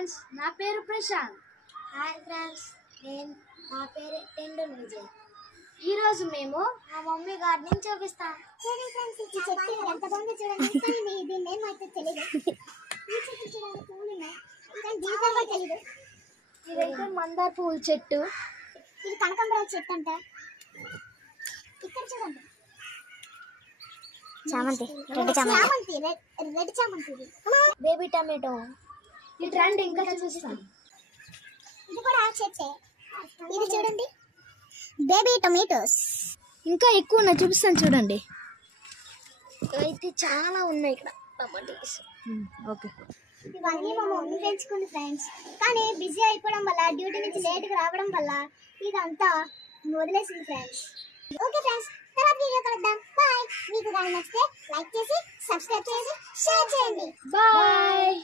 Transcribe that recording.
Friends, నా పేరు Prashanth. Hi friends, నా పేరు టెండన్ విజయ్. ఈ రోజు మేము మా మమ్మీ గార్డెన్ చూపిస్తాం. చూడండి ఫ్రెండ్స్, ఈ చెట్టు ఎంత బాగుందో చూడండి. కానీ దీని నేమ్ అయితే తెలియదు. ఈ చెట్టు చూడండి, పూలు ఉన్నాయి కానీ దీని కూడా తెలియదు. ఇదైతే మందార పువ్వుల చెట్టు. ఇది కనకాంబరాల చెట్టు అంట. ఇక్కడ చూడండి, చామంతి, రెడ్ చామంతి, రెడ్ చామంతి. ఇది బేబీ టమాటో. ఈ ట్రెండ్ ఇంకా చూపిస్తాం. ఇది కూడా చెట్టే. ఇది చూడండి, బేబీ టొమాటోస్. ఇంకా ఎక్కువ ఉన్నాయి, చూపిస్తాను చూడండి. అయితే చాలా ఉన్నాయి ఇక్కడ టమాటోస్. ఓకే, ఇవన్నీ మా మమ్మీ పెంచుకుంది ఫ్రెండ్స్. కానీ బిజీ అయిపోవడం వల్ల, డ్యూటీ నుంచి లేట్గా రావడం వల్ల ఇదంతా వదిలేసింది ఫ్రెండ్స్. ఓకే ఫ్రెండ్స్, తర్వాత వీడియో కలుద్దాం. బాయ్. మీకు కానీ నచ్చితే లైక్ చేసి, సబ్స్క్రైబ్ చేసి, షేర్ చేయండి. బాయ్.